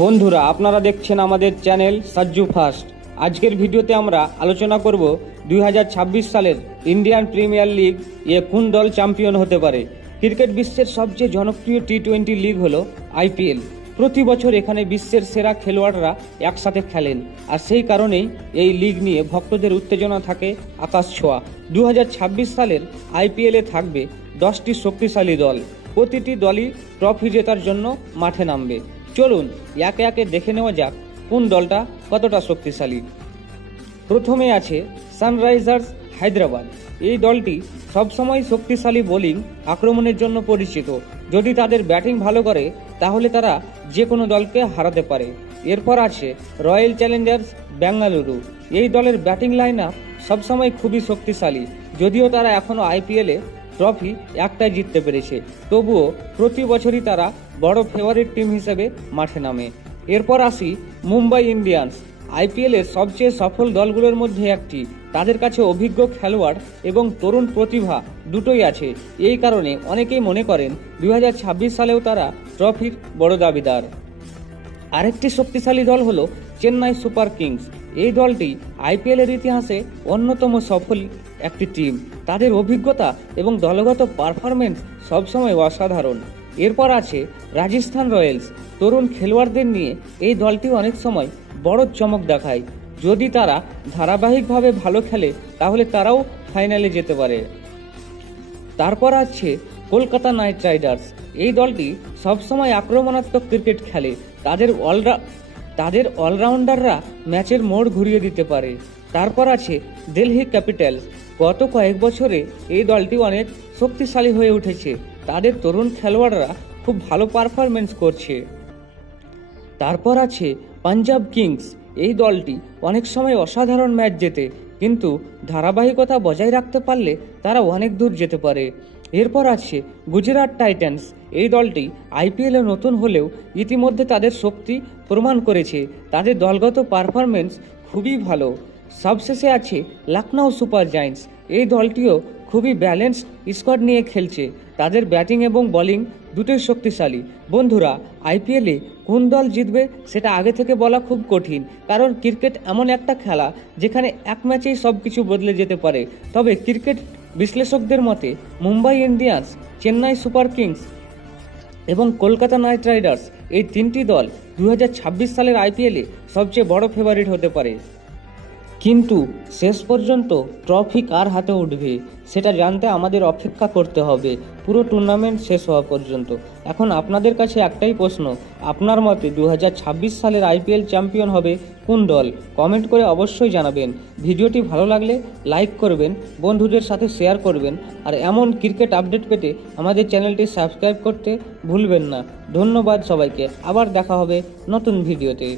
বন্ধুরা, আপনারা দেখছেন আমাদের চ্যানেল সাজ্জু ফার্স্ট। আজকের ভিডিওতে আমরা আলোচনা করব 2026 সালের ইন্ডিয়ান প্রিমিয়ার লিগ কোন দল চ্যাম্পিয়ন হতে পারে। ক্রিকেট বিশ্বের সবচেয়ে জনপ্রিয় টি-20 লিগ হলো আইপিএল। প্রতি বছর এখানে বিশ্বের সেরা খেলোয়াড়রা একসাথে খেলেন, আর সেই কারণেই এই লিগ নিয়ে ভক্তদের উত্তেজনা থাকে আকাশ ছোঁয়া। 2026 সালের আইপিএলে থাকবে 10টি শক্তিশালী দল। প্রতিটি দলই ট্রফি জেতার জন্য মাঠে নামবে। চলুন একে একে দেখে নেওয়া যাক কোন দলটা কতটা শক্তিশালী। প্রথমে আছে সানরাইজার্স হায়দ্রাবাদ। এই দলটি সবসময় শক্তিশালী বোলিং আক্রমণের জন্য পরিচিত। যদি তাদের ব্যাটিং ভালো করে তাহলে তারা যে কোনো দলকে হারাতে পারে। এরপর আছে রয়্যাল চ্যালেঞ্জার্স বেঙ্গালুরু। এই দলের ব্যাটিং লাইন আপ সবসময় খুবই শক্তিশালী। যদিও তারা এখনও আইপিএলে ট্রফি একটাই জিততে পেরেছে, তবুও প্রতি বছরই তারা বড় ফেভারিট টিম হিসেবে মাঠে নামে। এরপর আসি মুম্বাই ইন্ডিয়ান্স। আইপিএলের সবচেয়ে সফল দলগুলোর মধ্যে একটি। তাদের কাছে অভিজ্ঞ খেলোয়াড় এবং তরুণ প্রতিভা দুটোই আছে। এই কারণে অনেকেই মনে করেন 2026 সালেও তারা ট্রফির বড় দাবিদার। আরেকটি শক্তিশালী দল হলো চেন্নাই সুপার কিংস। এই দলটি আইপিএলের ইতিহাসে অন্যতম সফল একটি টিম। তাদের অভিজ্ঞতা এবং দলগত পারফরমেন্স সবসময় অসাধারণ। এরপর আছে রাজস্থান রয়্যালস। তরুণ খেলোয়াড়দের নিয়ে এই দলটি অনেক সময় বড় চমক দেখায়। যদি তারা ধারাবাহিকভাবে ভালো খেলে তাহলে তারাও ফাইনালে যেতে পারে। তারপর আছে কলকাতা নাইট রাইডার্স। এই দলটি সবসময় আক্রমণাত্মক ক্রিকেট খেলে। তাদের অলরাউন্ডাররা ম্যাচের মোড় ঘুরিয়ে দিতে পারে। তারপর আছে দিল্লি ক্যাপিটালস। গত কয়েক বছরে এই দলটি অনেক শক্তিশালী হয়ে উঠেছে। তাদের তরুণ খেলোয়াড়রা খুব ভালো পারফরমেন্স করছে। তারপর আছে পাঞ্জাব কিংস। এই দলটি অনেক সময় অসাধারণ ম্যাচ জেতে, কিন্তু ধারাবাহিকতা বজায় রাখতে পারলে তারা অনেক দূর যেতে পারে। এরপর আছে গুজরাট টাইটান্স। এই দলটি আইপিএলে নতুন হলেও ইতিমধ্যে তাদের শক্তি প্রমাণ করেছে। তাদের দলগত পারফরমেন্স খুবই ভালো। সবশেষে আছে লখনউ সুপার জায়ান্টস। এই দলটিও খুবই ব্যালেন্সড স্কোয়াড নিয়ে খেলছে। তাদের ব্যাটিং এবং বোলিং দুটোই শক্তিশালী। বন্ধুরা, আইপিএলে কোন দল জিতবে সেটা আগে থেকে বলা খুব কঠিন, কারণ ক্রিকেট এমন একটা খেলা যেখানে এক ম্যাচেই সব কিছু বদলে যেতে পারে। তবে ক্রিকেট বিশ্লেষকদের মতে Mumbai Indians, Chennai super kings এবং কলকাতা নাইট রাইডার্স এই তিনটি দল 2026 সালের আইপিএলে সবচেয়ে বড় ফেভারিট হতে পারে। কিন্তু শেষ পর্যন্ত ট্রফি কার হাতে উঠবে সেটা জানতে আমাদের অপেক্ষা করতে হবে পুরো টুর্নামেন্ট শেষ হওয়া পর্যন্ত। এখন আপনাদের কাছে একটাই প্রশ্ন, আপনার মতে 2026 সালের আইপিএল চ্যাম্পিয়ন হবে কোন দল? কমেন্ট করে অবশ্যই জানাবেন। ভিডিওটি ভালো লাগলে লাইক করবেন, বন্ধুদের সাথে শেয়ার করবেন, আর এমন ক্রিকেট আপডেট পেতে আমাদের চ্যানেলটি সাবস্ক্রাইব করতে ভুলবেন না। ধন্যবাদ সবাইকে। আবার দেখা হবে নতুন ভিডিওতে।